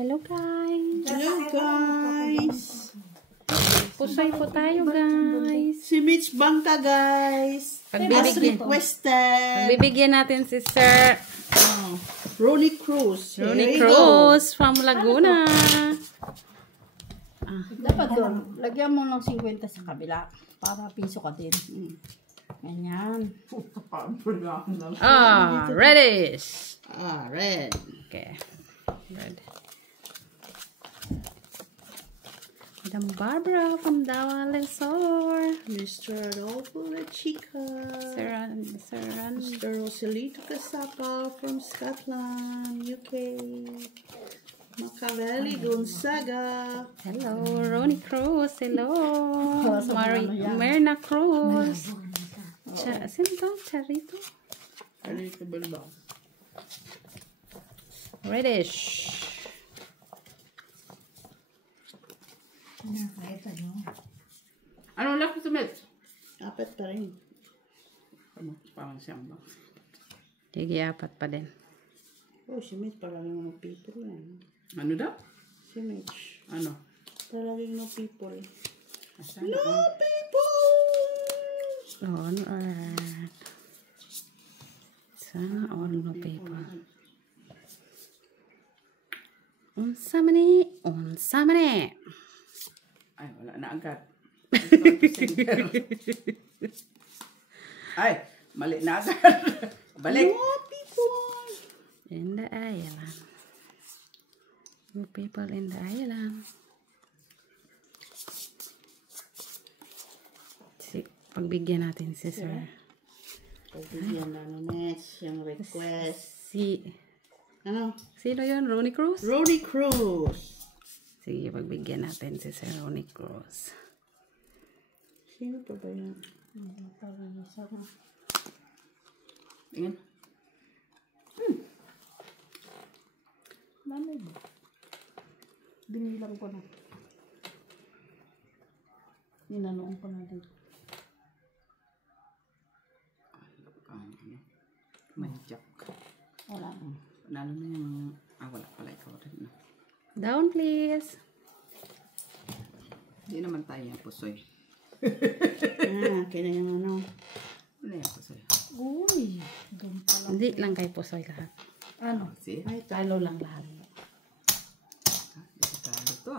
Hello guys! Hello guys! Pusoy po tayo guys! Si Mitch Bangka guys! As requested! Pagbibigyan natin si Sir Ronnie Cruz. Ronnie Cruz from Laguna. Dapat doon, lagyan mo ng 50 sa kabila para piso ka din. Ganyan. Reddish. Red. Okay. Red. Madam Barbara from Davao Lesor. Mr. Adolfo Chica. Mr. Rosalito Casapa from Scotland, UK. Machiavelli Gonzaga. Hello, Ronnie Cruz. Hello. Myrna Cruz. Sino to? Charito? Charito Bilbao. Reddish. Ano lang ito, Met? Apat pa rin. Parang siyang ba? Sige, apat pa din. Oh, si Mitch palaging no people yan. Ano daw? Si Mitch. Ano? Palaging no people. Asan? No people! On earth. Sana all no people. Unsa man ni? Ay, wala na agad. Ay, mali na agad. Balik. No people! In the island. No people in the island. Pagbigyan natin si Sir. Pagbigyan na ni Mitch yung request. Ano? Sino yun? Ronnie Cruz? Ronnie Cruz. Sige, pagbigyan natin si Sir Ronnie Cruz. Sino pa ba yan? Tingin. Mami ba? Binilang ko na. Ninanoon ko na dito. May jack. Wala. Lalo na yung... wala pala ikaw rin. No? Down, please. Hindi naman tayo yung pusoy. Kaya yung ano. Ano yung pusoy? Uy. Doon pala. Hindi lang kay Pusoy lahat. Ano? See? Ay, talo lang lahat. Ito talo to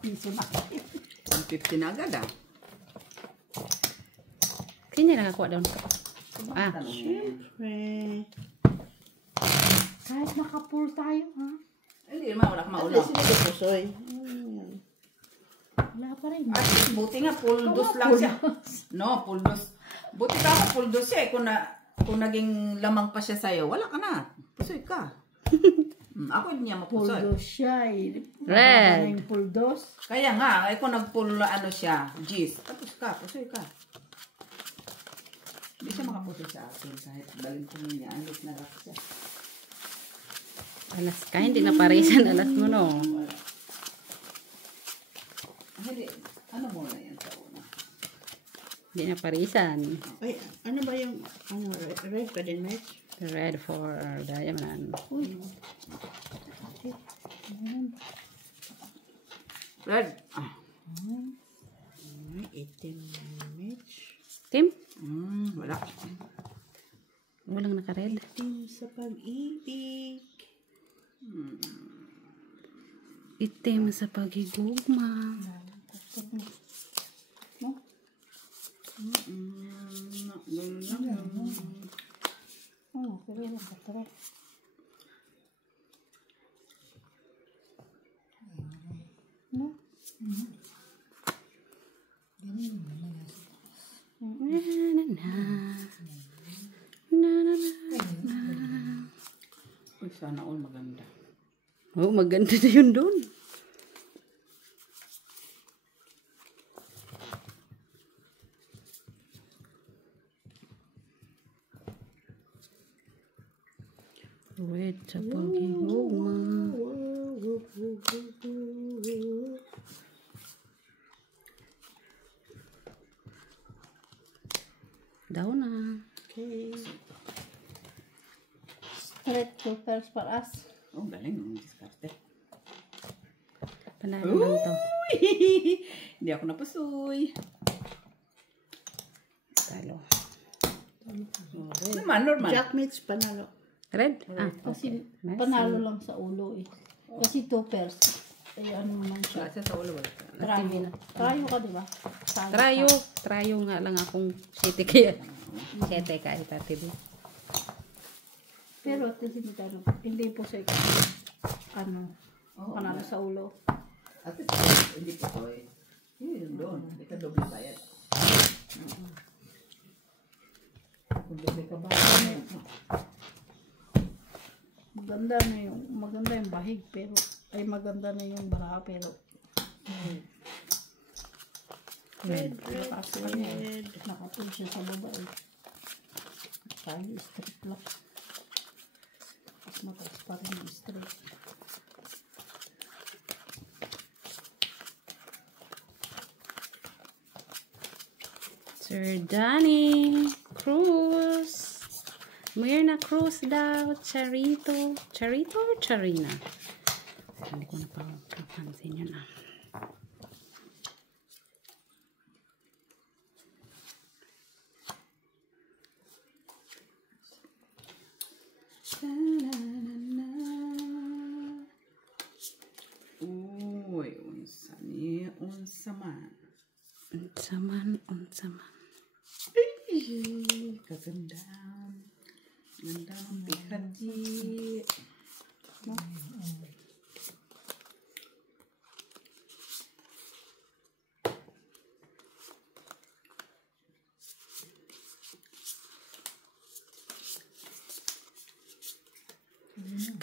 Piso na. 150 na agad Sino yung nakakuha doon? Siyempre. Kahit naka-pull tayo, ha? Hindi naman, wala ka maula. Sino yung pusoy? Wala pa rin. Ay, buti nga, pull dos lang siya. No, pull dos. Buti ka ako, pull dos siya. Kung naging lamang pa siya sa'yo, wala ka na. Pusoy ka. Ako hindi niya mapusoy. Puldos siya eh. Red. Yung puldos. Kaya nga, kung nag-pull ano siya, G's. Tapos ka, pusoy ka. Hindi siya makapusoy sa akin kahit baling ko niya. Alis na lang siya. Alas ka, hindi na parisan. Alas mo, no? Hindi, ano muna yan sa una? Hindi na parisan. Ay, ano ba yung, red pa din, Mitch? Red for diamond. Uy. Red. Itim na Mitch. Tim? Wala. Walang naka-red. Itim sa pag-ibig. Itim sa pagigugma. Pero yung katara. No? Uy, sana all maganda. Oh, maganda na yun doon. Red sa pagigugma. Daw na. Okay. Straight to first for us. Oh, galing ang diskarte. Panalo lang to. Hindi ako napusoy. Talo. Naman, normal. Jackmates, panalo. Red? Ah, Kasi Nice. panalo lang sa ulo eh. Kasi 2 pairs. Eh ano naman siya. Kasi sa ulo wala. Trayo. Trayo ka diba? Salo Trayo. ka. Trayo nga lang akong 7 kaya. 7 kahit tati din. Pero at least hindi po siya ano, panalo sa ulo. At least, hindi pa to eh. Yun doon. Hindi ka doble bayad. Kung doble ka ba? Maganda yung bahig pero ay maganda na yung baraha pero Red. nakapun siya sa baba eh. Tayo straight lang. Mas mataas pa rin yung straight. Sir Danny Cruz. Myrna Cruz daw. Charito. Charito or Charina? Hindi ko na pa napansin yun ah. Uy, unsa ni? Unsa man. Unsaman, unsaman. Kaganda. Ganda ng pikadji.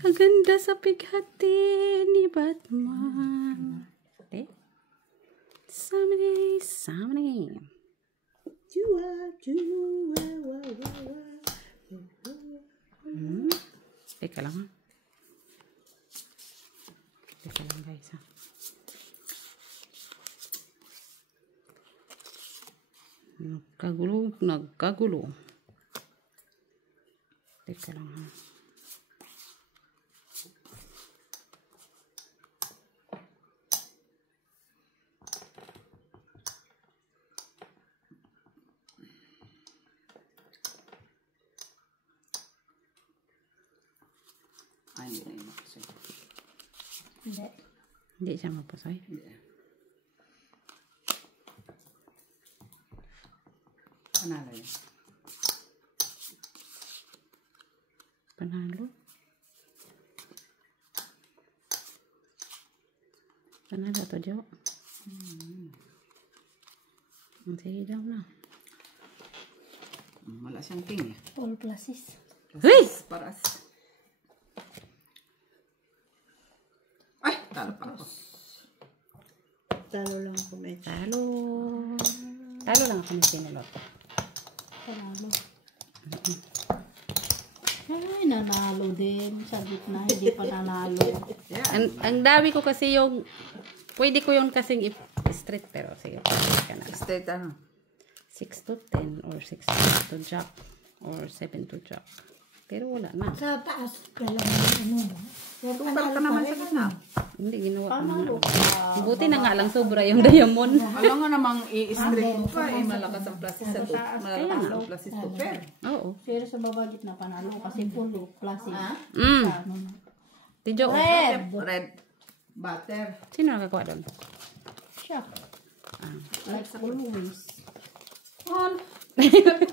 Kaganda sa pighati ni Batman. Okay? Samani, samani. Teka lang ha. Teka lang guys ha. Nagkagulo. Teka lang ha. Ay, hindi na yung mapusoy. Hindi. Hindi siya mapusoy. Hindi. Panalo yun. Panalo. Panalo to, Jo. Sige daw na. Wala siyang king eh. All classes. Hey! Paras. Ay, talo pa ako. Talo lang ako, Mitch. Talo. Talo lang ako ng pinalot. Panalo. Ay, nanalo din. Sa gitna, hindi pa nanalo. Ang dami ko kasi yung pwede ko yung kasing straight pero sige. Ka na. Straight ano? 6 to 10 or 6 to jack or 7 to jack. Pero wala na. Sa taas ka lang ano. Tugal ka naman sa gitna. Hindi ginawa ko Panalo na. ka. Buti na nga lang sobra yung diamond. Alam nga namang i-straight mo pa eh. Malakas ang plastic sa to. Malakas ang plastic to pair. Oo. Pero sa baba gitna panalo kasi full plastic. Mm. Ano na. Tijo. Red. Red. Butter. Sino nakakuha doon? Siya. Like always. On.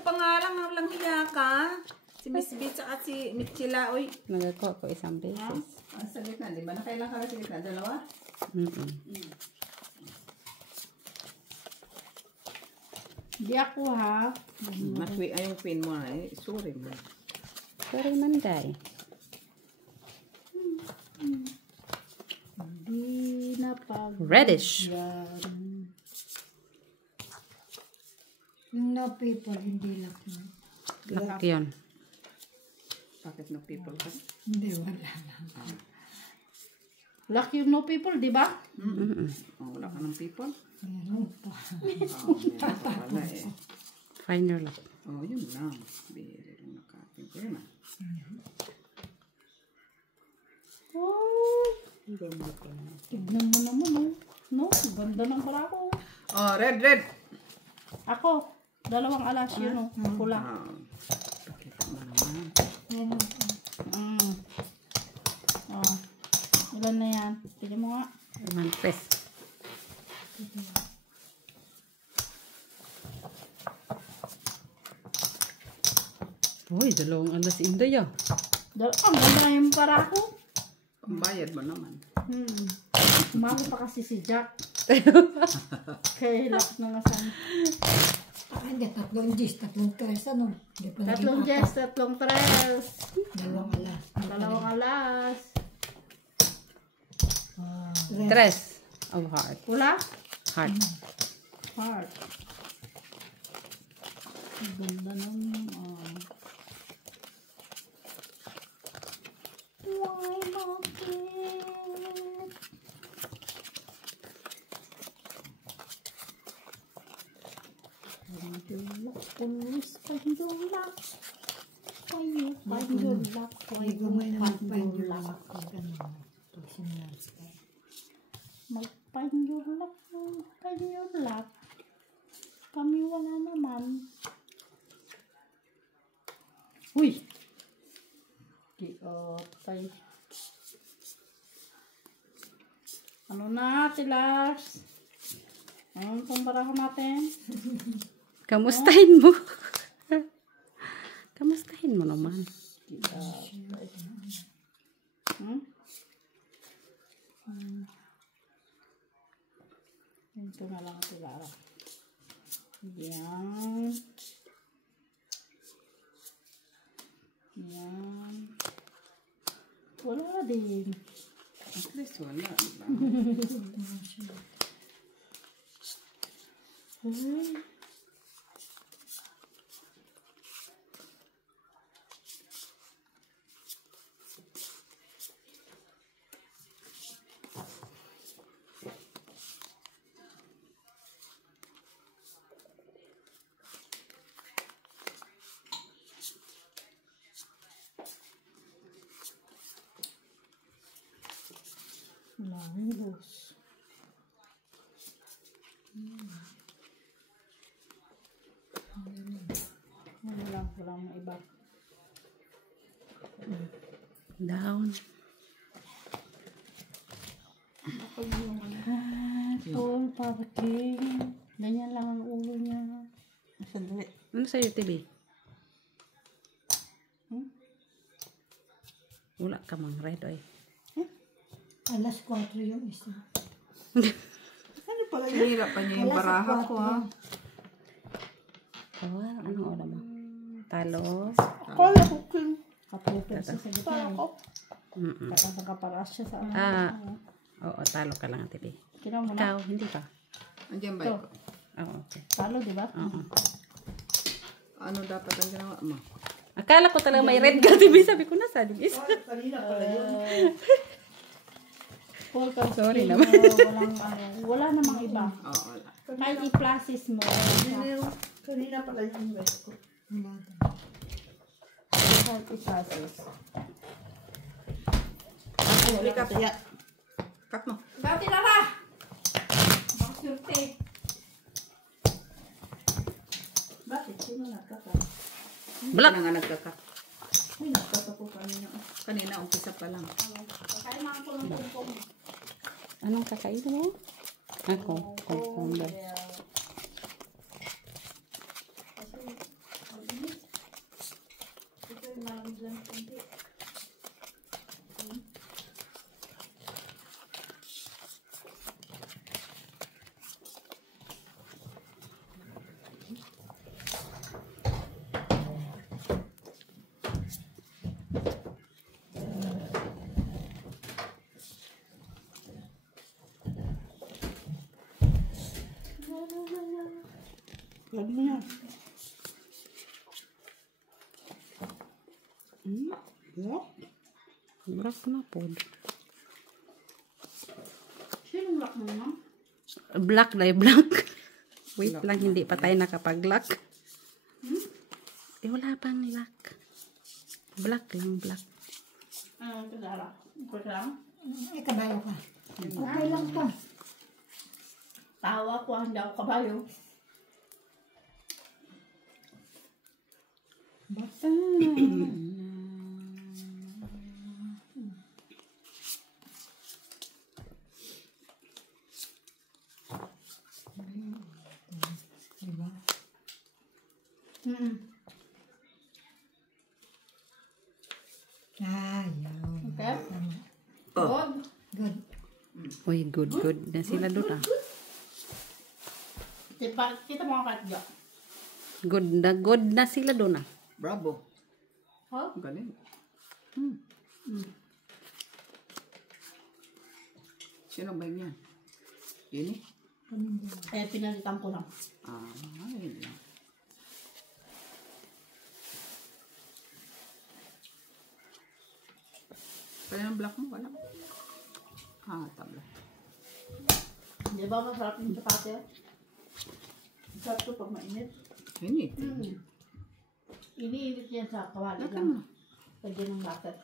Pangalan nga lang hiya ka. Si Miss B at si Michila. Uy. Nagakuha ko isang beses. Sa gitna. Di ba nakailang ka sa gitna? Dalawa? Di ako ha. Ay, yung queen mo na eh. Sorry mo. Sorry manday. Di na pag... Reddish. Yung no people, hindi lang. Lock yun. Bakit no people ka? Hindi, wala lang. Lucky yung no people, di ba? Oh, wala ka ng people? Meron pa. Wala eh. Find your luck. Oh, yun lang. Bihira lang nakating. Kaya na. Tignan mo naman, no? No, ganda ng barako. Oh, red. Ako, 2 alas yun, no? Pula. Pakita mo naman. Oh. Ilan na yan? Tignan mo nga. 1 press. Uy, 2 alas inday ah. Ang ganda na yung barako. Pambayad mo naman. Umaga pa kasi si Jack. Kaya hilak na nga saan. Hindi, 3 Gs, 3 tres, ano? 3 Jess, 3 tres. 2 alas. 2 alas. 3 of heart. Pula? Heart. Heart. Ang ganda ng... Why not it? Pandulak, pulis, pandulak. Pandulak, pandulak. Magpandulak, pandulak. Kami wala naman. Uy! Tay. Ano na, Tilars? Anong pambarahan natin? Kamustahin mo? Kamustahin mo naman. Ito na lang, Tilars. Yan. Yan. Wala din. At least wala. Diba? Langos. Wala mo iba. Down. Full parking. Ganyan lang ang ulo niya. Sandali. Ano sa'yo, TV? Wala ka mang red, oy. Alas 4 yung isa. Ano pala yun? Hirap pa niya yung baraha ko, ha? Oh, anong oras mo? Talo. Kala ko king. Kapupin sa gitna. Nakapakaparas siya sa ano. Oo, talo ka lang, TV. Kinaw mo na. Ikaw, hindi ka? Andiyan ba Ito. ito? Oo, okay. Talo, di ba? Oo. Ano dapat ang ginawa mo? Akala ko talaga may red ka, TV. Sabi ko na, sabi ko. Kanina pala yun. Full parking. Sorry naman. Wala namang iba. Oo, wala. Kahit i-plasis mo. Kanina pala yung rest ko. Kahit i-plasis. Huli ka. Cut mo. Dati Lara! Baksurte. Bakit? Sino nagkaka? Black. Hindi na nga nagka-cut. Ay, nagkaka po kanina. Kanina, umpisa pa lang. Kakain mga kulong-kulong. Anong kakain mo? Ako, cucumber. Lagi niya. Black? Black na po. Sinong lock mo naman? Black na black. Wait lang, hindi pa tayo nakapag-lock. Wala pang lock. Black lang, black. Ano ito, Lara? Ito lang? May kabayo ka. Okay lang to. Tawa ko, hindi ako kabayo. Basta. Diba? Ayaw. Okay? Oh. Good. Good. Uy, good na sila doon ah. Kita mo ang katya. Good na sila doon ah. Bravo. Ha? Galing. Sino ba yan? Yun eh. Pinalitan ko lang. Yun lang. Kaya ang black mo, wala. Tabla. Di ba masarap yung chapati? Masarap ito pag mainit. Init. Iniinit yan sa kawali Latan lang. mo. Lagyan ng butter.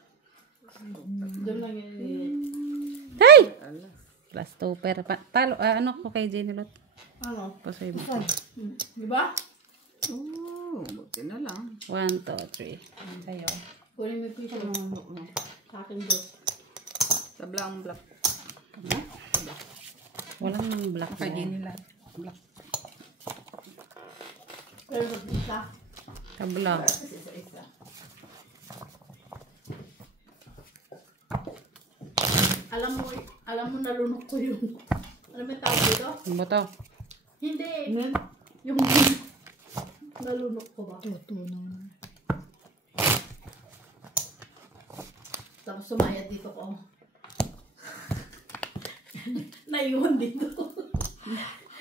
Doon lang yung iniinit. Hey! Ala. Plus topper. Ano ko kay Jenny Lot? Ano? Pasoy mo. Di ba? Buti na lang. 1, 2, 3. Sa'yo. Kunin mo yung piso. Sa akin doon. Tabla ang black. Walang black Kay na. Jenny lang. Black. Pero isa. Kabla. Isa-isa. Alam mo nalunok ko yung alam mo yung tawag dito? Ano ba to? Hindi. Yung nalunok ko ba? Tutunan. Tapos sumayad dito ko. Naiwan dito.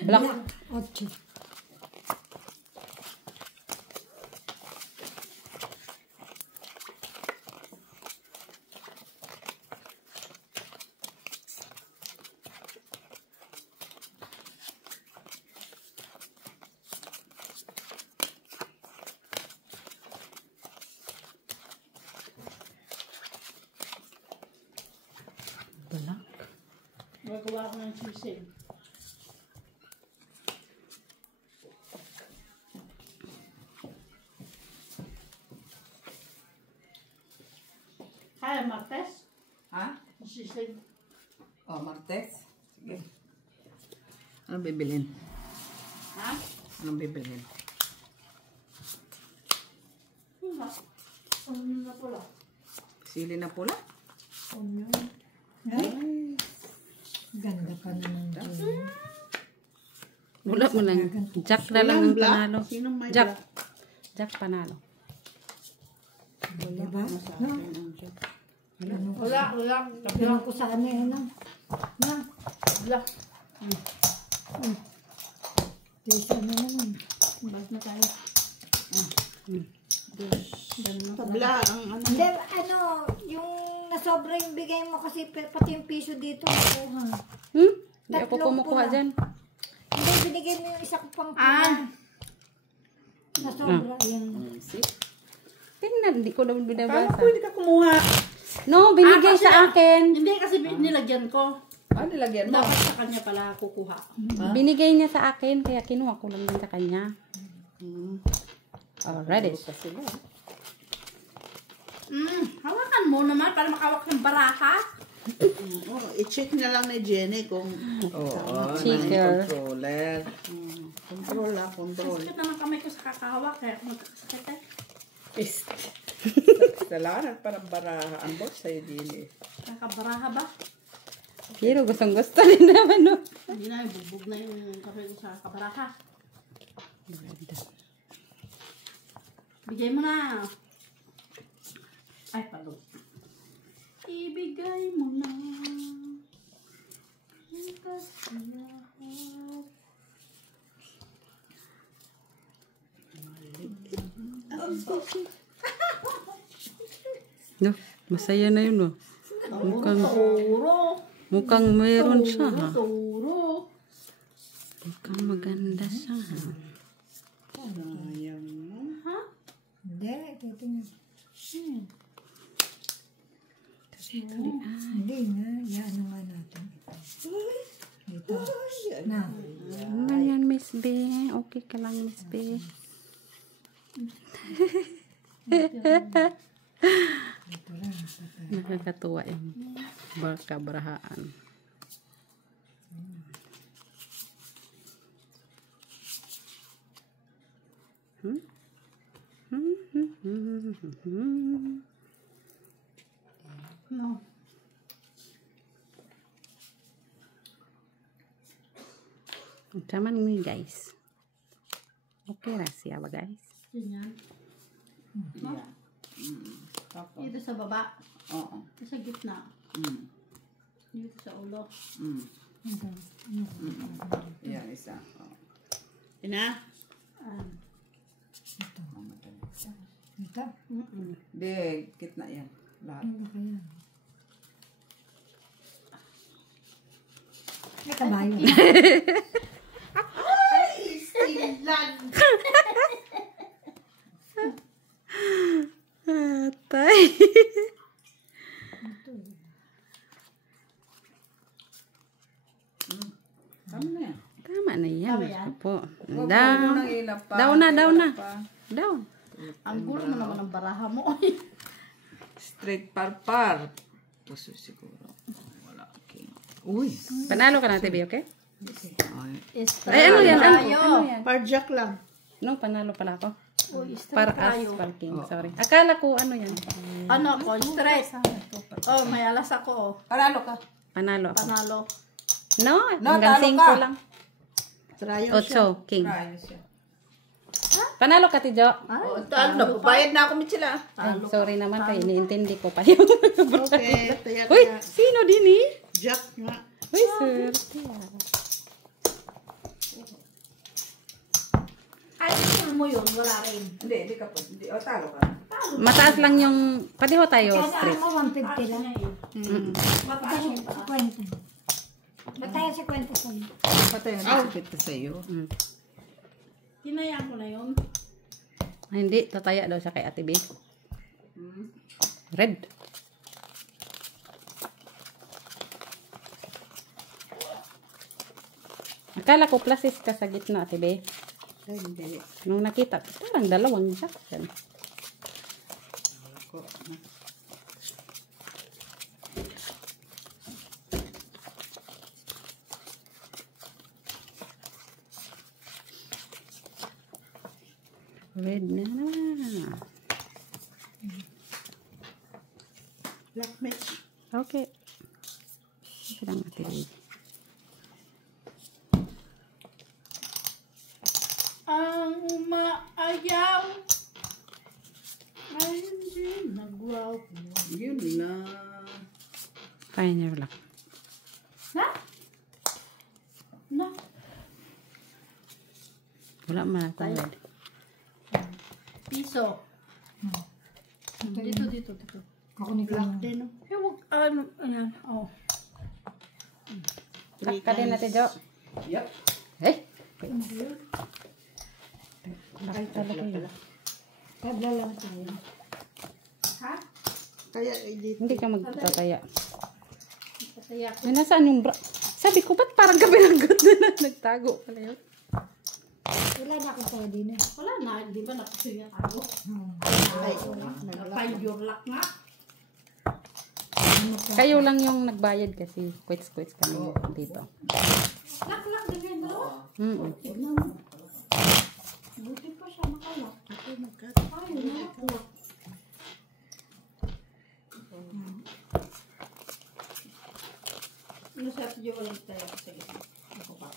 Black. 8. Black. Magawa ko ng sisig. Kaya Martes? Ha? Sisig. Martes. Sige. Anong bibilhin? Ha? Anong bibilhin? Wala. Ano na pula? Sili na pula? Onion. Ay, ganda ka naman dyan. Wala mo lang. Jack na lang ang panalo. Sinong may Jack. Jack panalo. Diba? No? Wala. Tignan ko sa ano yun. Na. Wala. Tisa na naman. Bas na tayo. Tabla ang ano. Hindi, ano, yung nasobra yung bigay mo kasi pati yung piso dito nakuha. Hindi ako Tatlong kumukuha pula. dyan. Hindi, binigay mo yung isa ko pang pula. Nasobra, yan. See? Tingnan, hindi ko naman binabasa. Pwede ka kumuha. No, binigay kasi- sa akin. Hindi kasi nilagyan ko. Nilagyan mo. Dapat sa kanya pala kukuha. Binigay niya sa akin, kaya kinuha ko lang din sa kanya. Alright. Hawakan mo naman para makawak ng baraha. I-check na lang ni Jenny kung Cheater. controller. Control. Sakit naman kamay ko sa kakahawak kaya ako magkakasakit eh. Salamat para barahaan mo sa'yo din eh. Nakabaraha ba? Pero gustong-gusto rin naman, no? Hindi na, bubog na yung kamay ko sa kabaraha. Bigay mo na. Ay, palo. Ibigay mo na. No, masaya na yun, no? Turo. Mukhang meron siya, ha? Turo. Mukhang maganda siya, ha? Sayang mo. Ha? Hindi, titingnan. Hindi nga. Yan naman natin. Ito. Na. Ano yan, Miss B? Okay ka lang, Miss B. Nakakatuwa yung kabrahaan. No. Caman mo guys. Okay ra siya ba guys? Yun yan. Yeah. Tapos. Dito sa baba. Oo. Dito sa gitna. Dito sa ulo. Yan, isa. Ina? Ito. Hindi, gitna yan. Lahat. Ano kaya? May kabayo. Atay. Tama na yan. Tama na yan. Tama yan? Po. Huwag Down. mo nang ilap pa. Down na, down na. Pa. Down. Ang gulo mo naman ng baraha mo. Straight par. Puso siguro. Wala. Okay. Uy. Panalo ka na, TV, okay? Ay. Ay, ano yan? Tayo. Ano yan? Parjak lang. No, panalo pala ako. Uy, Para straight as tayo. parking. Sorry. Akala ko ano yan. Ano ako? Straight. Oh, may alas ako. Panalo ka. Panalo ako. Panalo. No, No, hanggang talo 5 ka. lang. Trial siya. 8, king. Ayos siya. Panalo ka, Tijo. Oh, ano, bayad na ako Michila. Ay, sorry naman kay iniintindi ko pa yun. Okay. Taya Uy, kaya. sino din eh? Jack nga. Uy, sir. Ay, gusto mo yun. Wala rin. Hindi ka po. Hindi, o talo ka. Mataas lang yung, pareho tayo Kaya straight. mo 150 lang. Mataas yung Sa taas. kwenta. Mataya sa kwenta ko. Patay na sakit ka sa'yo. Hinayaan ko na yun. Ay, hindi, tataya daw siya kay Ate B. Red. Akala ko pluses ka sa gitna, Ate B. Ay, hindi. Nung nakita, parang dalawang section. Red na na. Black match. Okay. Okay lang, Ate B. Ang umaayaw ay hindi nag-wow. Yun na. Pioneer lang. Na? Na? Wala man akong red. Piso. Dito. Ako ni Black din. Eh, wag, ano, ayan. Oh. Black ka din, Ate Jo. Yup. Eh! Black talaga yun. Tabla lang tayo. Ha? Kaya, edit. Hindi ka magtataya. Pataya ko. Ay, nasaan yung bra? Sabi ko, ba't parang kabilanggot na nagtago pala yun? Wala na akong tayo din eh. Wala na, di ba napasuya ako? Ay, Find your luck nga. Kayo lang yung nagbayad kasi quits kami dito. Luck din yung dalawa. Buti pa siya makalak. Ay, nalak. Ano sa atin yung ulit tayo? Sige. Ako pa.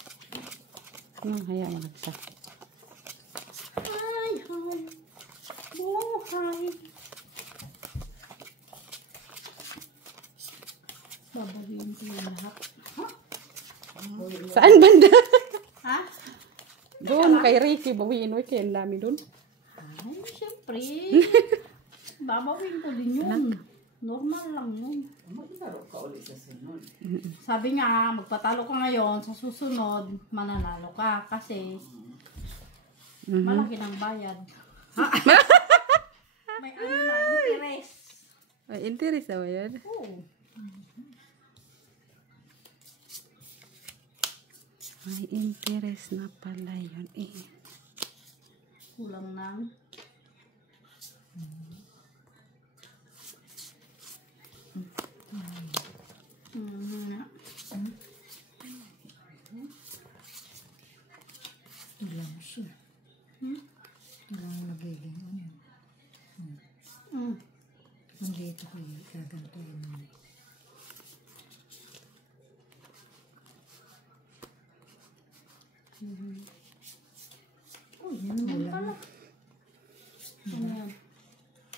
Hayaan mo lang siya. Ay, buhay. Babawiin ko yung lahat. Saan banda? Ha? Doon kay Ricky, bawiin mo kayo. Ang dami doon. Ay, syempre. Babawin ko din yun. Normal lang yun. Maglaro ka ulit sa sunod. Sabi nga, magpatalo ka ngayon, sa susunod, mananalo ka. Kasi, malaki ng bayad. May ano na, interest. Ay, interes na ba yun? Oo. May interes na pala yun eh. Kulang ng Ilang siya. Ilang magiging ano. Nandito ko yung gagantuin mo. Oh, yan naman pala. Ano yan?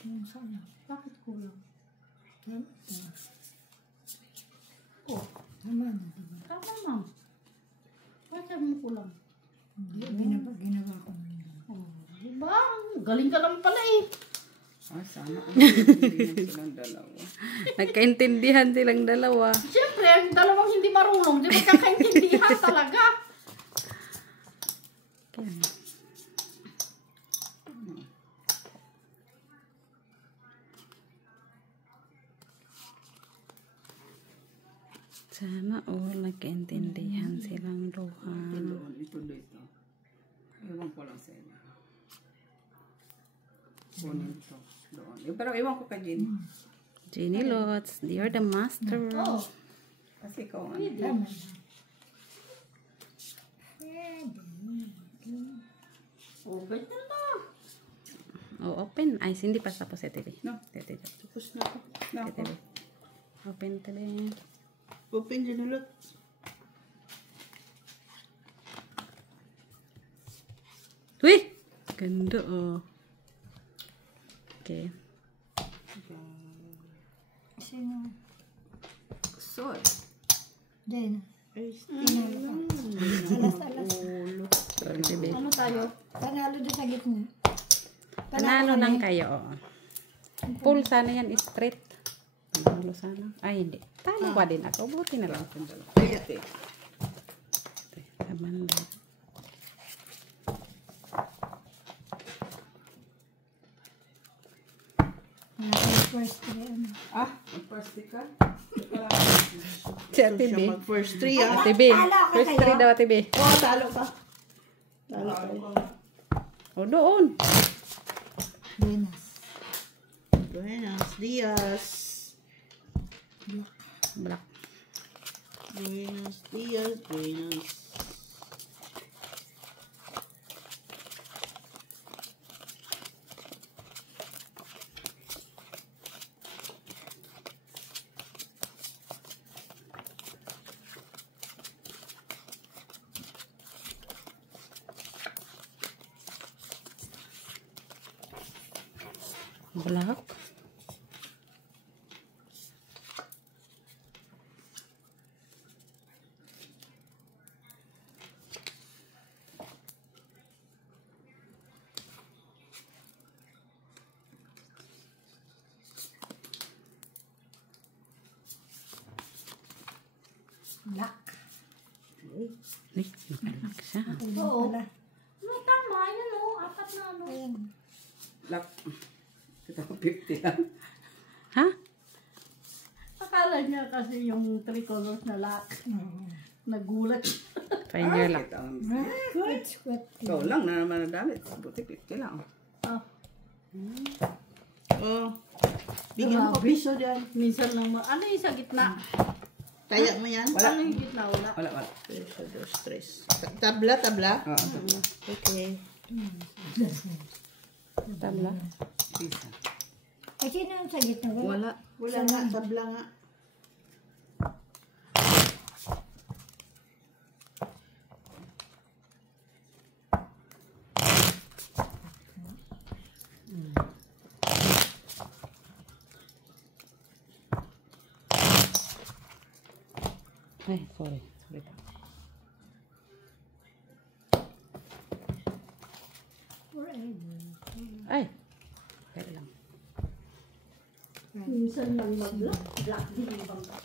Yung sana. Bakit kulang? Oh, tama na, diba? Tama, ma'am. Bakit sabi mo kulang? Ginawa ko na yun. Oh, diba? Galing ka naman pala eh. Ah, sana. Hindi silang dalawa. Nagkaintindihan silang dalawa. Siyempre, ang dalawang hindi marunong, di ba kakaintindihan talaga? Kaya, sana all nagkaintindihan silang duha. Ito dito. Ewan ko lang sa inyo. Kunin ito. Doon. Pero ewan ko kay Jean. Jenny Lots, you're the master. Oh, Kasi ikaw ano. Tama na. oh, ganyan na. Oh, open. Ay, hindi pa tapos ito. No. Ito. Tapos na ako. Na ako. Open tali. Open dyan ulit. Wih! Ganda oh. Okay. Sino? Soy. Diyan. Ay, Alas-alas. Sorry, baby. Ano tayo? Panalo doon sa gitna. Panalo lang kayo. Oh. Full sana yan, straight. Panalo sana. Ay, hindi. Talo pa din ako. Buti na lang. Ay, ate. Taman lang. First three, ano. Ah, mag-first ka? Si Ate B. siya mag-first three, ah. Ate B. First three daw, Ate B. Oh, talo ka. Talo ka. O, doon. Buenas. Buenos dias. Black. Buenos dias. Buenos. Black. Black. Ay, nakalak siya. Oo. No, tama. Yan o. Apat na ano. Ayan. Lak. Ito ko 50 lang. Ha? Akala niya kasi yung tricolors na lock. Nagulat. Try your luck. Ito ang Quit, quit. ikaw lang na naman nadamit. Buti 50 lang. Ah, Oh. Bigyan mo ko piso dyan. minsan lang ano yung sa gitna? Kaya mo yan? Wala. Ano yung gitna? Wala. Wala, wala. Piso, dos, tres. Tabla, tabla. Oo. Okay. Tabla. Isa. Ay, sino yung sa gitna? Wala. Wala nga, tabla nga. Ay, sorry. Sorry. Ay. Kaya lang. Minsan lang mag-lock. Black din yung bangka.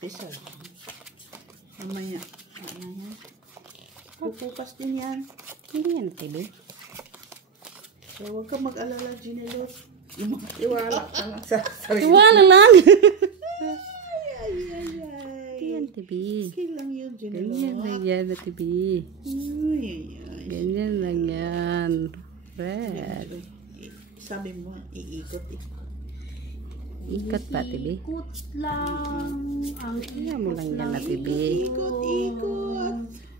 Piso. Mamaya. Ayan. Pupukas din yan. Hindi yan, TV. So, huwag ka mag-alala, Ginelot. Iwala ka lang sa sarili. Wala lang. Ay. Hindi yan, TV. Okay lang yun, Ginelot. Ganyan lang yan na TV. Ay. Ganyan lang yan. Red. Sabi mo, iikot. Ikot ba, TV? Ikot lang. Ang Kaya mo lang yan na TV. Ikot.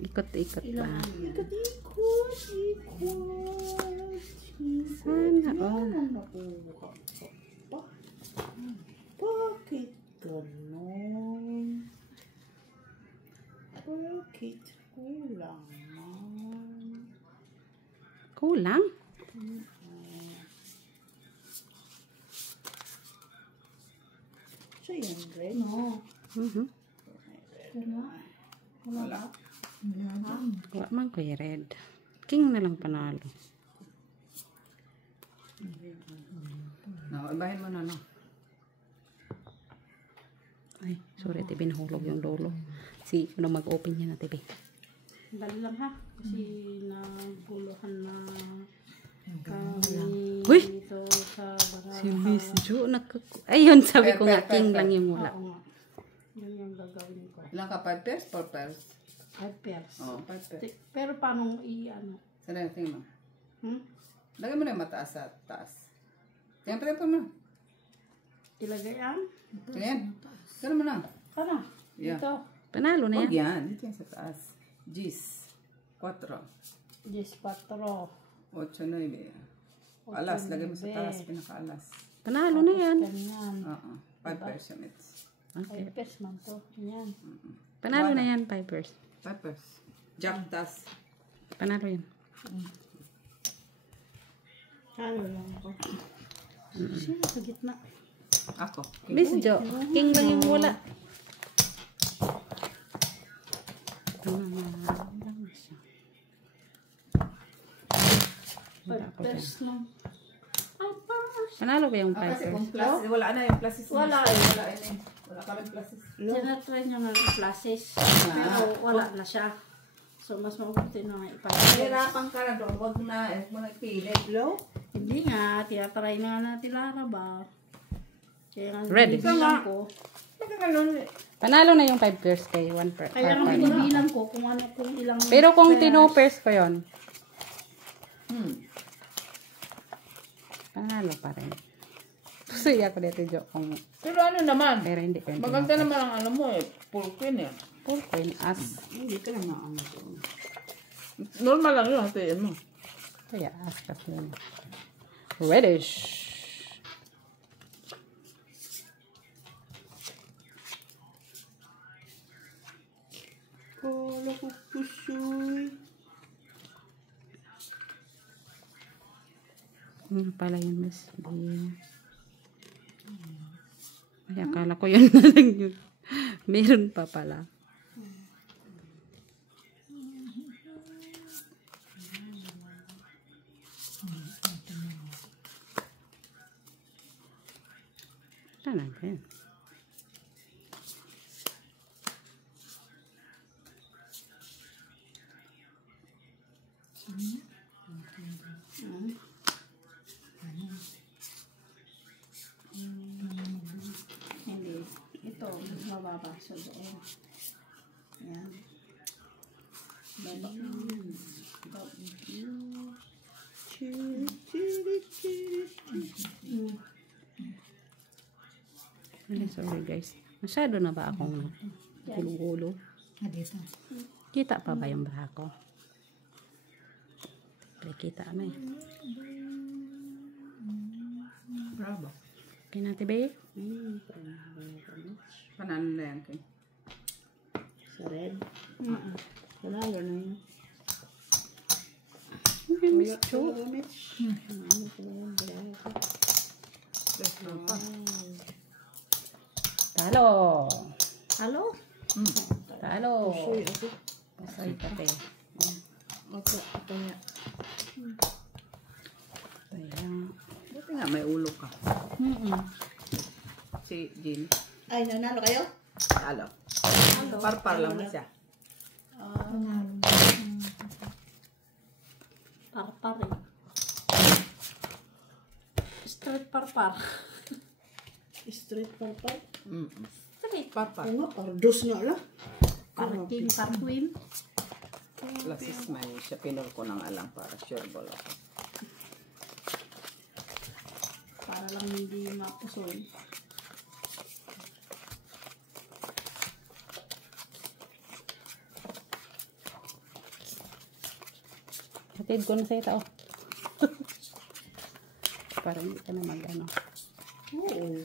Ikot-ikot ba? Ikot. Sana all. Bakit ganon? Bakit kulang man? Kulang? So yan, Red. No. Wala. Wala man ko yung red. King na lang panalo. No, ibahin mo na, no? Ay, sorry, TV. Nahulog yung lolo. Si, ano mag-open niya na, TV. dali lang ha. Kasi naguluhan na kami Uy! dito sa Baraha. Si Miss Jo, ayun, sabi ko nga, king lang yung wala. Oo nga. Yun yung gagawin ko. Ilang ka? 5 pairs? 4 pairs? 5 pairs. Oo, 5 pairs. Pero paano i-ano? Sana yung tingin mo. Hmm? Lagay mo na yung mataas sa taas. Tingnan pa mo. Ilagay ang? Tingnan. Ganun mo na. Ano? Yeah. Dito. Panalo na Huwag yan. yan. Dito yan sa taas. Gis. 4. 10, 4. 8, 9. Alas. Lagay mo sa taas. Pinaka-alas. Panalo na yan. Ganyan. Oo. 5 pairs yung mates. 5 pairs man to. Yan. Panalo na yan, Pipers. 5 pairs. Jack tas. Panalo yan. Halo lang ako. Sino sa gitna? Ako. Miss Jo, king lang yung wala. Five pairs lang. Ay, pairs. Panalo ba yung Kasi Pipers? kung plus, wala na yung pluses. Wala eh. eh. Wala eh. Wala ka rin pluses. Sinatry niya ng classes. Pero wala na siya. So, mas mabuti na ipapay. Hirapan ka na doon. Huwag na. Huwag mo na ipilit. Low? Hindi nga. Tinatry na nga natin Lara ba? Kaya nga, Ready? binibilang ko. Baka ganun. Panalo na yung 5 pairs kay 1 per. Kaya nga binibilang ko kung ano, kung ilang Pero kung pairs. tinopers ko yon, panalo pa rin. Suya ko dito, Jo. Kung, Pero ano naman? pero hindi ko yung Maganda naman ang ano mo eh. Full queen eh. full queen as. Hindi ka lang maano doon. Normal lang yun. Hatiin mo. Kaya as kasi yun. Reddish. Kala ko pusoy. Ano pala yun, Miss? Ay, akala ko yun na lang yun. Meron pa pala. Ano ba yun? Hindi. Ito, mababa sa doon. Yan. Baba. Chiri, chiri, chiri. Ay, sorry guys. Masyado na ba akong gulo-gulo? Dito. Kita pa ba yung bra ko? Kita na eh. Bravo. Kinati ba eh? Panalo na yan. King. Sa red. Panalo na yun. Miss Jo. Talo. Hello? Talo. Masay kape. Opo, ito nga. Kaya, Buti nga may ulo ka. Si Jean. Ay, nanalo kayo? Talo. Parpar lang na siya. Panalo. Parpar eh. Straight parpar. Straight parpar. Straight. Parpar. Oo nga, pardos nga lang. Parking, parkwin. Lasis may siya pinol ko ng alam para sure ball ako. Para lang hindi mapusoy. Hatid ko na sa'yo tao. Para hindi ka na mag-ano. Oo.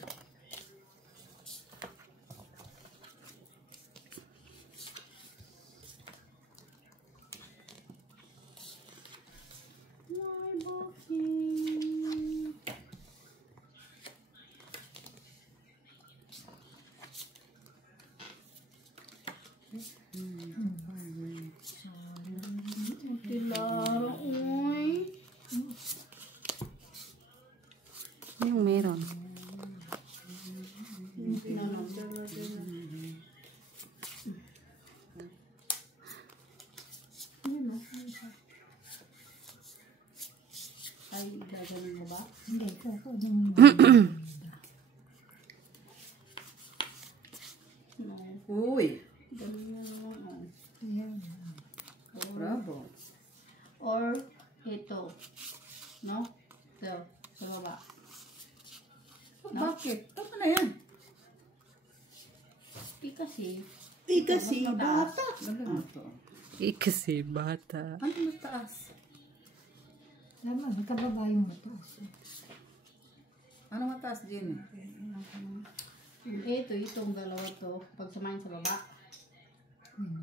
Tilaro, uy. Ano yung meron? Ay, gaganin mo ba? Hindi ko. No. Uy, Ganun na naman. Oh. Ayan. bravo. Or ito. No? Ito. Sa baba. Bakit? Tama na yan. Di kasi. Kasi bata. Ano to? Kasi bata. Ano mataas? Tama, nakababa yung mataas. Ano mataas din? Ito, itong dalawa to. Pagsamahin sa baba.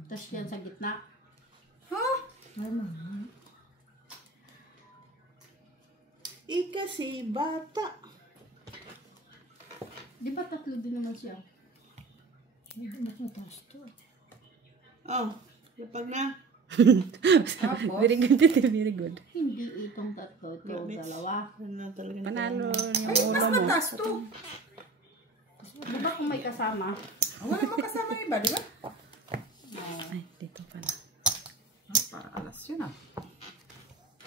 Tapos yan sa gitna. Ha? Tama. Kasi bata. Di ba tatlo din naman siya? Hindi mas mataas to. Oh, kapag na. Tapos? Very good, titi. Very good. Hindi itong tatlo. Ito dalawa. Ano talaga na. Panalo yung Ay, ulo mas mo. mataas to. Di ba kung may kasama? Wala mang kasama iba, di ba? Ay, dito pala. Para alas yun ah.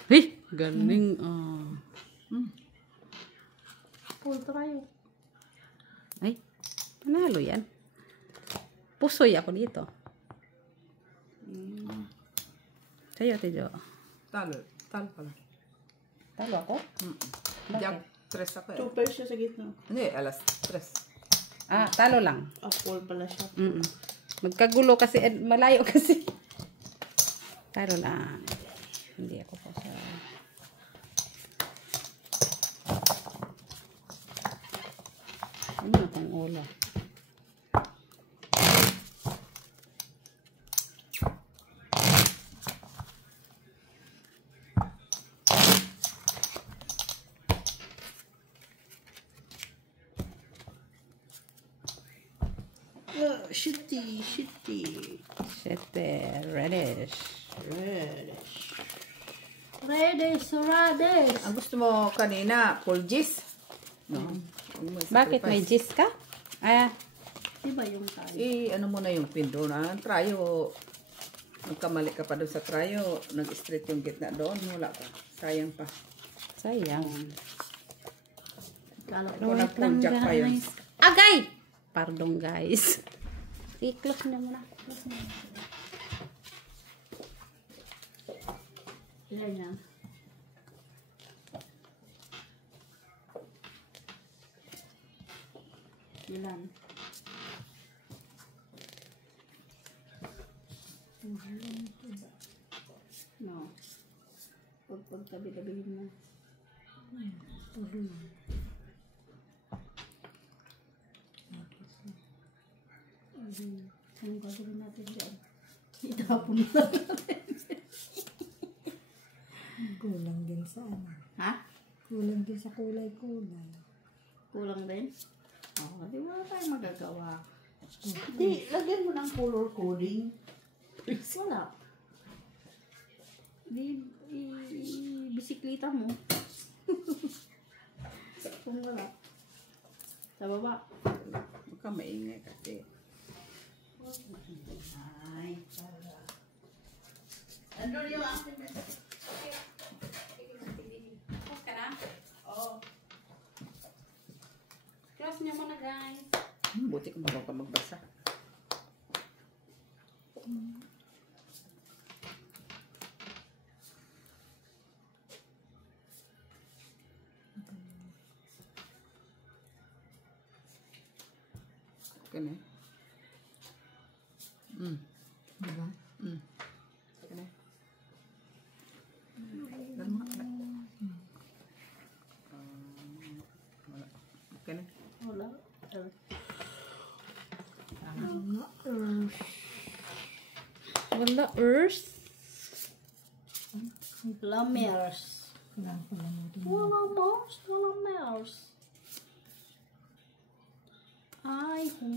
Hey! Galing. Oh. Full try. Ay, panalo yan. Pusoy ako dito. Sa'yo, Tijo. Talo pala. Talo ako? Jack, tres ako eh. Two pairs siya sa gitna. Hindi, alas tres. Ah, talo lang. Apple pala siya. Magkagulo kasi, malayo kasi. Talo lang. Hindi ako po sa... Ano itong ulo? Shitty. Sete, reddish. Redes, Rades. Ang gusto mo kanina, Polgis? No. Bakit may gis ka? Ah, Di ba yung tayo? Ano mo na yung pindo na tryo. Nagkamali ka pa doon sa tryo. Nag-straight yung gitna doon. Wala ka. Sayang pa. sayang. Kala ko. Kung nag-pull-jack pa yun. Agay! Pardon, guys. I-close na muna. Ilan yan? Ilan? No. Pagtabi-tabihin mo. Anong gagawin natin dyan? Itapon na natin. Kulang din sa ano. Ha? Kulang din sa kulay-kulay. Kulang din? Oo, di wala tayong magagawa. Hindi, lagyan mo ng color coding. Wala. Bisiklita mo. Kung wala. Sa baba. Huwag ka maingay kasi. Tapos ka na? Oo. Close niyo muna, guys. Buti kung marunong ka magbasa. Okay na. Diba? Okay na. Lama. Wala. Okay na. Wala. Wala, Earth. Lamers. Kailangan ko lang natin. Wala mouse. Wala mouse. Ay, ho.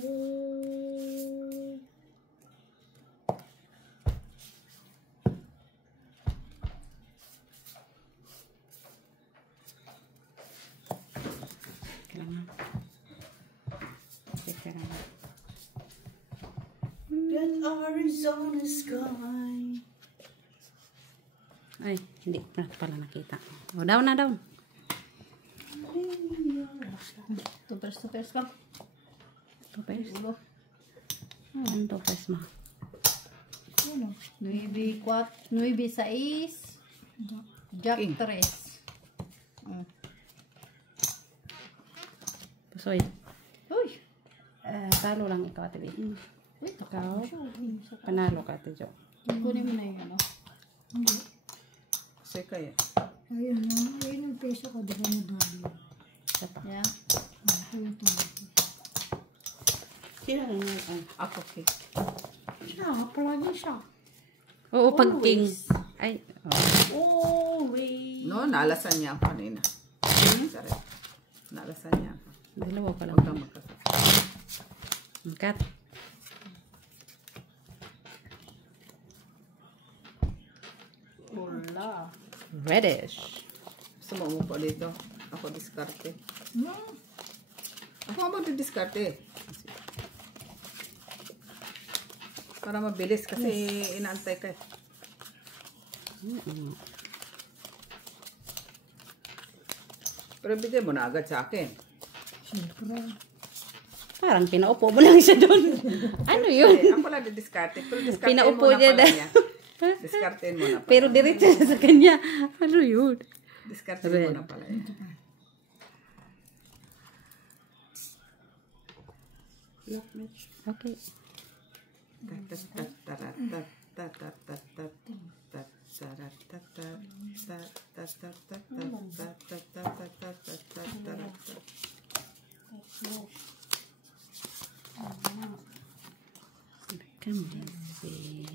Kailangan. Teka lang. That Arizona sky. Ay, hindi pala nakita. O, down na, down. Tupers ka. Tupes. Ulo. Ano tupes mo? Ano? 9-6. Jack 3. Pusoy. Uy. Talo lang ikaw, Ate B. Wait, Ikaw, panalo ka, Ate Jo. kunin mo na yung ano. Kasi kaya. Ayun na. Ayun ang peso ko. Di ba nadali? Yeah. Ayun tayo. Sino na yun? Ako, okay. Siya, palagi siya. Oo, pag king. Always. Ay, Always. No, naalasan niya ako kanina. Sorry. Naalasan niya ako. dalawa pa lang. Huwag kang magkasal. Cut. Wala. Reddish. Gusto mo umupo dito? Ako diskarte. Ako nga magdidiskarte. Para mabilis kasi inaantay ka. Pero bigay mo na agad sa akin. Siyempre. Parang pinaupo mo lang siya doon. Ano yun? Kasi ako lang didiskarte. Pero diskartein Pinaupo mo na niya pala na. niya. Diskartein mo na pala. Pero diretso na sa kanya. Ano yun? Diskartein mo na pala yan. Okay. Come let's see.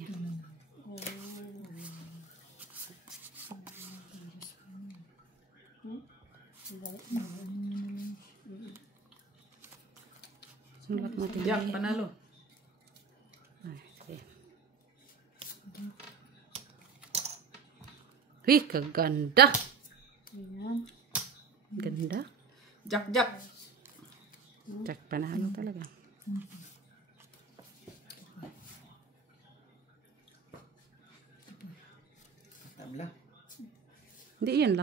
Sulat mo din. Jack, panalo. Ay, sige. Uy, kaganda. Ayan. Ganda. Jack, Jack. Jack, panalo talaga. Tabla. Hindi yun.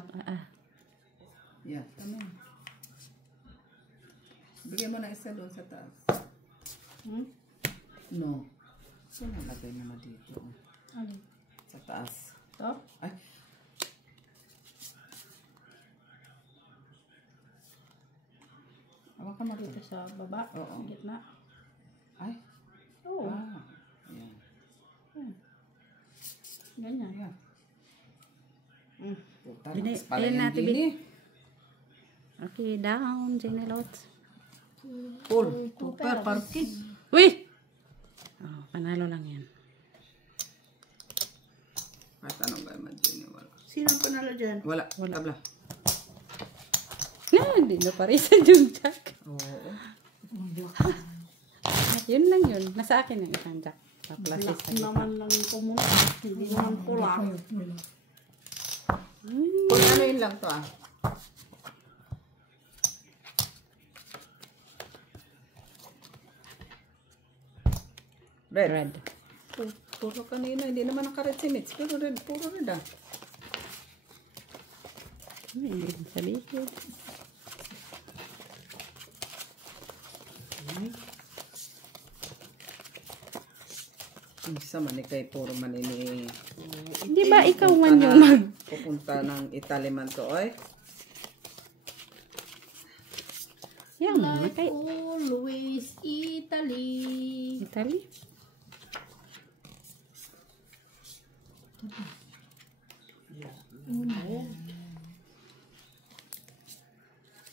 Yan, tama. Bigyan mo na isa doon sa taas. No. So, nalagay mo na dito. Ano? Sa taas. Ito? Ay. Awa ka Dito dito. sa baba. Oo. Gitna. Ay. Oo. Ah. Ayan. Ganyan. Ayan. Puta, Bini- lakas pala ayun yan natin, din eh. Okay, down. Janelot. Full. Super, parking. Uy! Oh, panalo lang yan. At anong gaya mag-gini? Wala. Sino ang panalo dyan? Wala. Tabla. Hindi na parisan yung Jack. Oo. Yun lang yun. Nasa akin yung isang Jack. Paplasis Black sa gitna. naman lang pumunta. Hindi naman pula. Kung ano yun lang to ah. Red. Red. Puro kanina, hindi naman nakared si Mitch. Pero red, puro red ah. Hindi sa likod. Isa man kay puro manini. Di ba ikaw man yung mag... Pupunta ng Italy man to, oy. Yan man, Like kay always, Italy. Italy.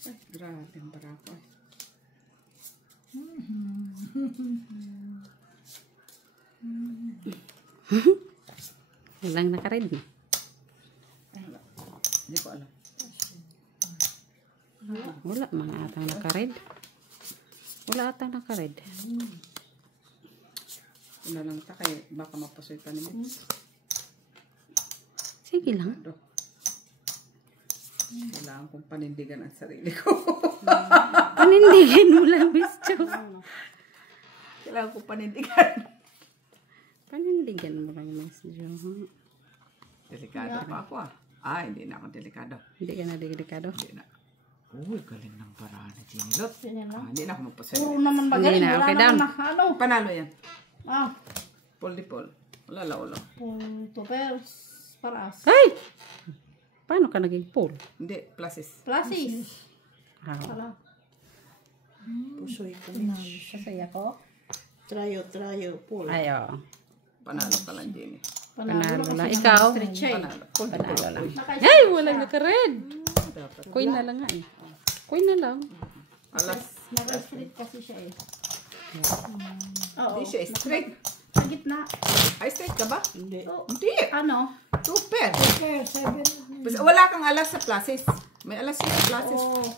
Ay, grabe ang barako. Walang nakared. Ay, wala. Hindi ko alam. Wala mga atang nakared. Wala atang nakared. Una lang ta kay baka mapasoy pa ni Mitch. Sige lang. Ado. Kailangan kong panindigan ang sarili ko. Panindigin mo lang, Miss Jo. Kailangan kong panindigan. Panindigan mo lang, Miss Jo. Delikado pa ako ah. Ah, hindi na ako delikado. Hindi ka na delikado. Hindi na. Uy, galing ng paraan ni Jinilot. Hindi na ako magpasoy. Puro naman magaling. Hindi na, Wala okay, naman down. na, ano. Panalo yan. Ah, Pol di pol. Wala ulo. punto pers. Paras. Ay! Paano ka naging pool? Hindi, pluses. Plasis. Ah, Para. Pusoy ko. Sasaya ko. Trayo, Paul. ay, oh. Panalo ka lang, Jenny. Panalo lang. Ikaw? Panalo. Pol di pol. Panalo lang. Ay, walang naka-red. Dapat. Coin na lang nga eh. Coin na lang. Alas. Naka-street kasi siya eh. Hindi siya straight. Sa gitna. Ay, straight ka ba? Hindi. Hindi. Ano? Two pair. Pair, 7. Basta wala kang alas sa pluses. May alas yun sa pluses. Oh.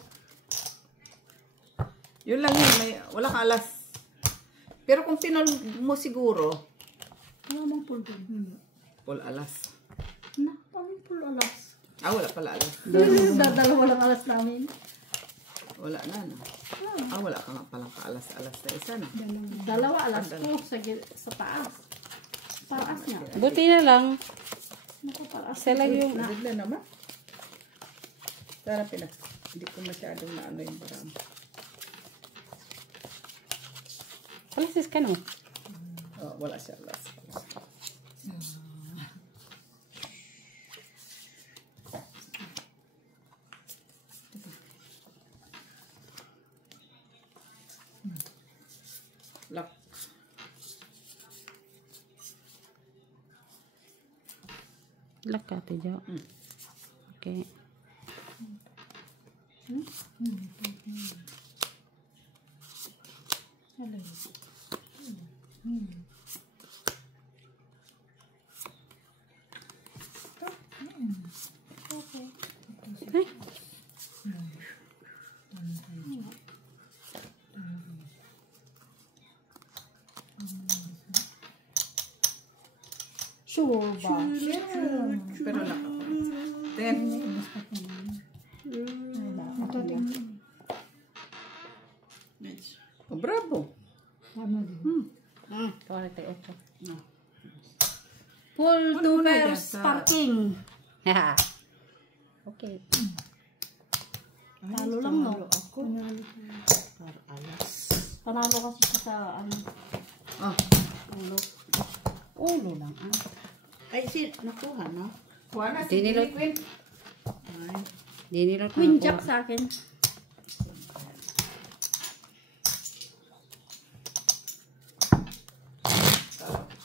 Yun lang yun. Wala kang alas. Pero kung pinol mo siguro, Wala mong pull doon. full alas. Na, paano pull alas? Ah, wala pala alas. Dalawa lang alas namin. Wala na, no? Ah, wala ka nga palang kaalas-alas na isa, no? Dalawa alas ko sa taas. Taas niya. Buti na lang. Naku, paraas. Isa lang yung... Bigla naman. Sarap na. Hindi ko masyadong naano yung barang. Palasis ka no? Oh, wala siya alas. Lock. Lock ka, Tijo. Okay. Ay. Sure ba? Pero lock ako. Then, oh, bravo. Kawan tayo 8. Pull Ano to na pairs yan sa- parking. Okay. Talo lang no. Ako. Para alas. Panalo kasi siya sa ano. Oh, Ulo. Ulo lang. Ah. Ay, nakuha na. kuha na si Dinilot. Queen. Ay. Di nila Queen jack sa akin.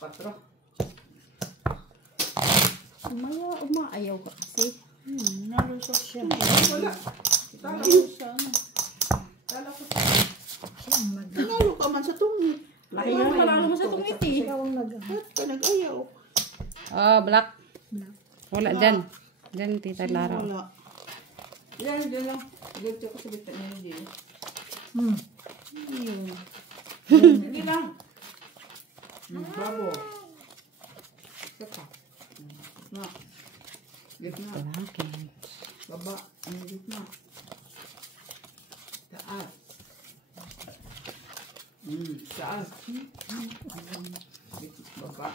Patro. Umaayaw ka kasi. Nalusot siya. Wala. Talo. Talo ko. Nanalo ka man sa tungit. Kaya malalo mo sa tungiti. Ba't ka nag-ayaw? Oh, black. Wala dyan. Dyan, Tita Lara. Wala. Yan, dyan lang. Dito ko sa bita niya yung Jenny. Hindi lang. Bravo. Saka. Na. Gitna. Okay. Baba. Ang gitna. Taas. Taas. Baba.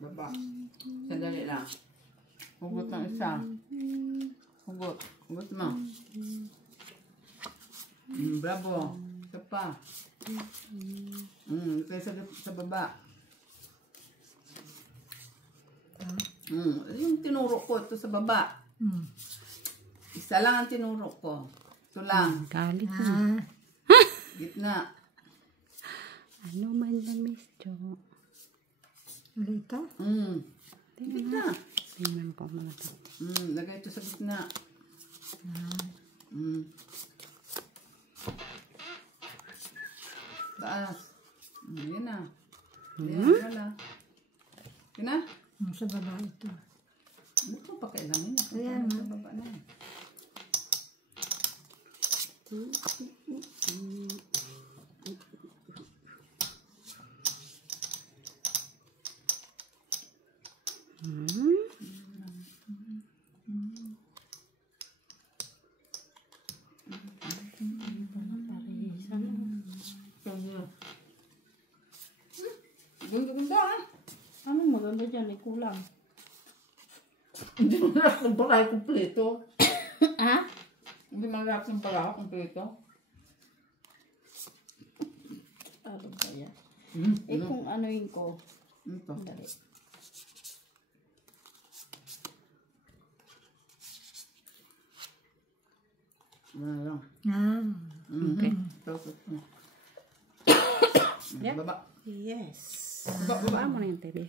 Baba. Sandali lang. Hugot ng isa. Hugot. Hugot mo. Bravo. Ito pa. Ito sa baba. Yung tinuro ko, ito sa baba. Isa lang ang tinuro ko. Ito lang. Galit na. Gitna. Ano man lang, Miss Jo? Rita? Gitna. Tingnan ko muna ito. Lagay ito sa gitna. Taas. Yan na. Yan, wala. Yan na. Sa baba ito. Ano ito pakailamin? Ayan, Sa baba na. Ganda-ganda ah. Anong maganda dyan? May kulang. Hindi mo lahat ng palay kumpleto. Ha? Hindi mo lahat ng palay kumpleto. Ano ba yan? Kung ano yun ko. Ito. Dali. Yan lang. Okay. Baba. Yes. Baba mo na yung TV.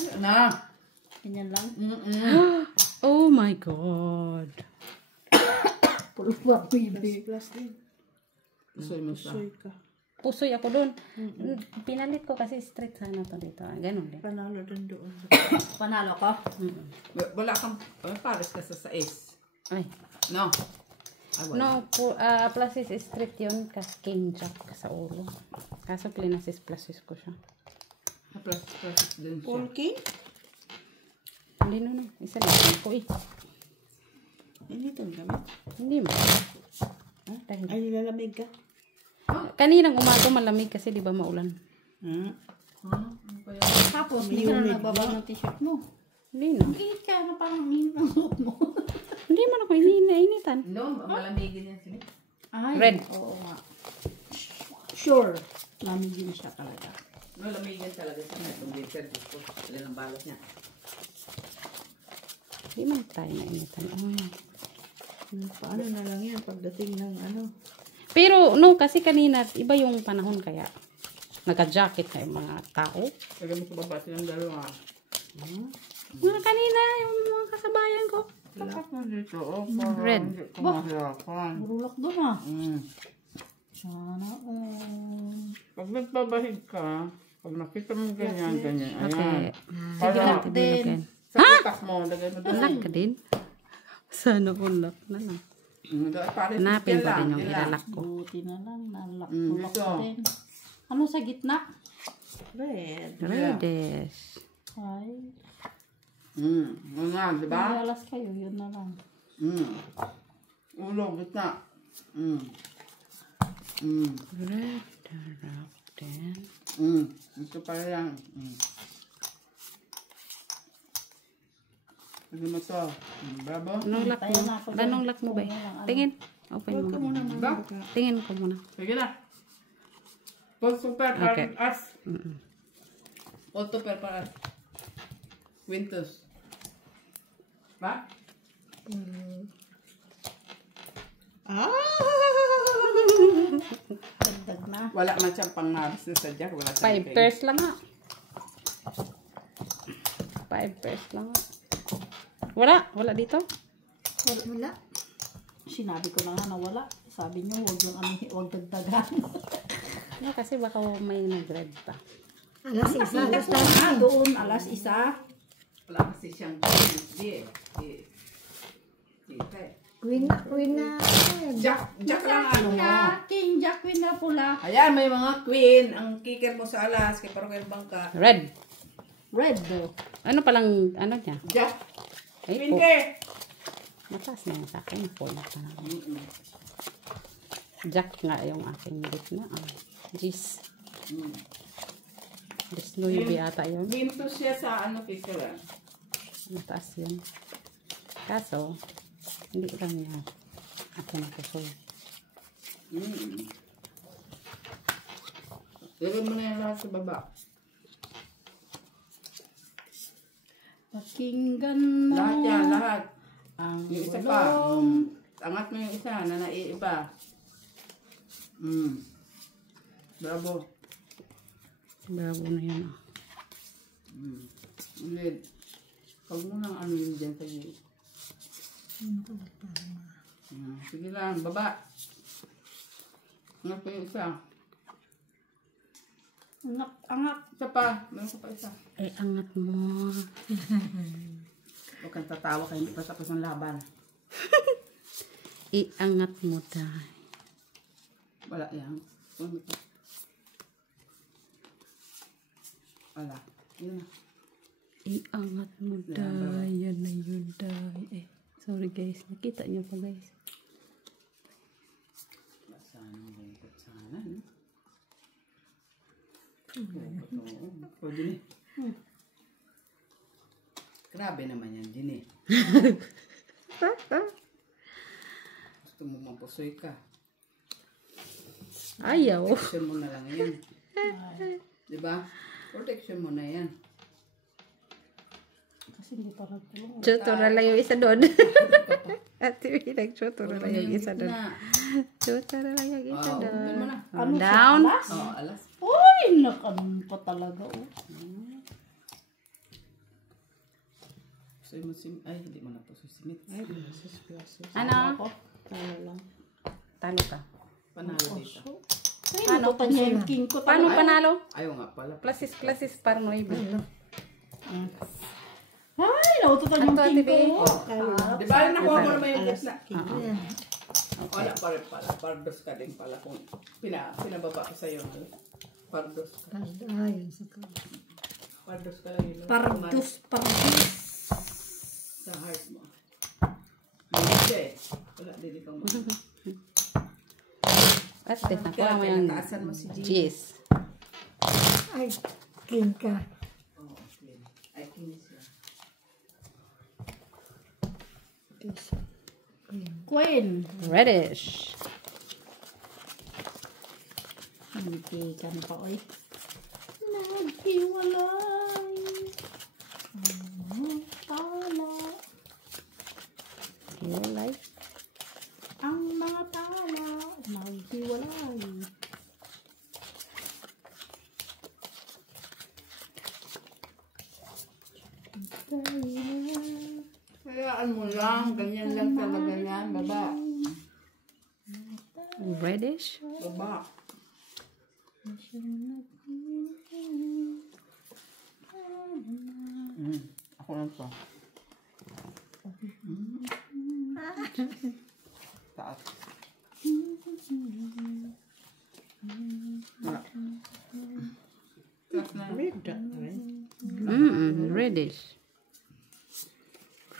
Yan na. Ganyan lang. Oh my God. Pulwa, baby. Plus din. Pusoy mo siya. Soy ka. Pusoy ako doon. Pinalit ko kasi straight sana to dito. Ganun din. Panalo din doon. Panalo ko? Wala kang pares ka sa 6. Ay. No. Ay, wala. No, plus is straight yun. Kasi king jack sa ulo. Kaso plinasis pluses ko siya. Plus din siya. Full king? Hindi no. Isa lang ko eh. Hindi itong gamit. Hindi mo. Dahil. Ay, nilalamig ka? Kaninang umaga malamig kasi di ba maulan. Tapos, hindi ka na nagbaba ng t-shirt mo. Hindi no. Init ka na parang init ang suot mo. Hindi man ako iniinitan. No, malamigin yan sila. Ay, Red. Oo nga. Sure. Lamigin siya talaga. Malamigin talaga siya. Itong winter. Gusto sila ng balot niya. Hindi man tayo nainitan. Oh. Paano na lang yan pagdating ng ano? Pero no, kasi kanina iba yung panahon kaya naka-jacket na yung mga tao. Lagay mo sa baba silang dalawa. Mga kanina yung mga kasabayan ko. Tapat mo dito. Oh, Red. hindi ko mahirapan. Burulak doon ah. Sana Pag nagbabahid ka, pag nakita mo ganyan, ganyan. Okay. Ayan. Sige Para lang, tibilog yan. sa utak mo, lagay mo doon. Lock ka din. Sana unlock na lang. Hanapin pa rin yung ilalak ko. buti na lang. Nalak Dito. din. Ano sa gitna? Red. Reddish. Ay. Yun nga, di ba? Alas kayo, yun na lang. Ulo, gitna. Red, dark, then. Ito pala lang. Lagay mo to. Bravo. Anong lock mo? Anong lock mo ba? Tingin. Open mo muna. Ba? Tingin ko muna. Sige na. Pag super Okay. para as. Auto per para as. Quintus. Ba? Dagdag na. Wala man siyang pangmaris na sadya. Wala 5 pairs lang nga. 5 pairs lang nga. Wala dito? Wala. Sinabi ko na nga na wala. Sabi niyo, huwag dagdagan. No, kasi baka may nag-red pa. Alas isa. Alas Doon, alas 1. Wala kasi siyang Queen. Queen na. Jack lang ano mo. King Jack Queen na pula. Ayan, may mga queen. Ang kicker mo sa alas, kay Parokel Bangka. Red. Red though. Ano palang, ano niya? Jack. Ay, Queen po. ke. Mataas na yan sa akin. Full pa na. Jack nga yung aking gitna. Jeez. Gusto yung ata yun. Ginto siya sa ano kikira. Mataas yun. Kaso, hindi lang niya. Ako na pusoy. Lagyan mo na yan lahat sa baba. Pakinggan mo. Lahat yan, lahat. Ang Yung isa pa. Angat mo yung isa na naiiba. Bravo. Bravo na yan. Ulit. Huwag mo nang ano yun dyan sa iyo. Sige lang, baba. Angat mo yung isa. Angak. Isa pa. Meron ka pa isa. Eh, angat mo. Huwag kang tatawa ka, hindi pa tapos ang laban. Iangat mo tayo. Wala yan. Wala. Yun na. Iangat mo tayo. Yan na yun tayo. Eh, sorry guys. Nakita niyo pa guys. Sana malungkot sana. Pwede ni. Grabe naman yan, Jini. Gusto mo mapusoy ka. Ayaw. Protection mo na lang yan. Diba? Protection mo na yan. Kasi hindi pa nagtulong. Tutorial lang yung isa doon. Ate May, nag-tutorial lang yung isa doon. Tutorial lang yung isa doon. Open mo na. Down. Alas. Uy, nakan pa talaga. Pusoy mo sim... Ay, hindi mo na pusoy simit. Ay, plasis. Ano? Kaya lang. Talo ka. Panalo dito. Ay, nakutan niya yung king ko. Paano panalo? Ayaw nga pala. Plasis para mo iba. Ay, nakutan yung Ato, king Ate ko. Di ba nakuha mo yung gitna? Wala pa rin pala. Pardos ka din pala. Kung pinababa ko sa'yo. Pardos ka. Pardos ka lang yun. Pardos. Sa heart mo. Hindi siya eh. Wala din ikaw mo. Ate, nakuha mo yung Taasan mo si G. cheese. Ay, king ka. Oh, clean. Ay, clean siya. Queen. Reddish. Hindi ka na pa, oy. Naghiwalay. Tala. Hiwalay. Ang mga tala. Naghiwalay. Hayaan mo lang. Ganyan lang talaga yan. Baba. Reddish. Baba. Ako lang to. Taas. Wala. Taas na. Reddish.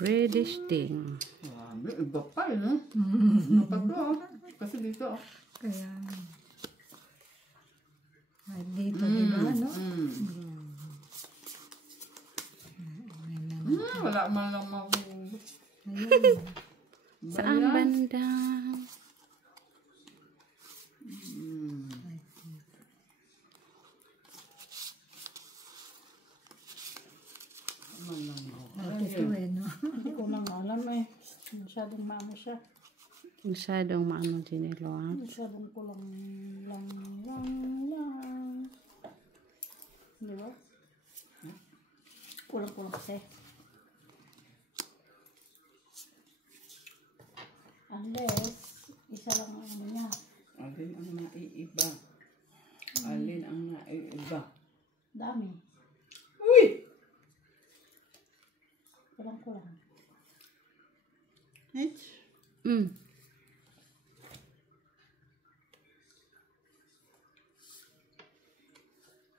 Reddish thing. Grabe, iba pa eh. Iba pa to. Kasi dito. Kaya, ay, dito, di ba, no? Wala man lang mag... Saan banda? Ate ko eh, no? Hindi ko lang alam eh. Masyadong maano siya. Masyadong maano Ginelo, ha? Masyadong kulang lang. Di ba? Kulang kasi. Unless, isa lang ang ano niya. Alin ang naiiba? Alin ang naiiba? Dami. Uy! Kulang.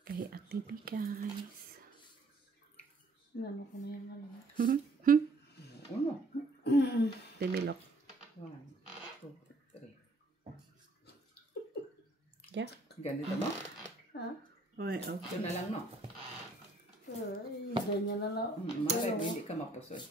Kay Ate B, guys. Ano ko na yan ano. Ano? Debilok. 1, 2, 3. Yeah. Ganito ba? Ha? Okay, okay. Ito na lang, no? Ay, ganyan na lang. Mare, hindi ka mapusoy.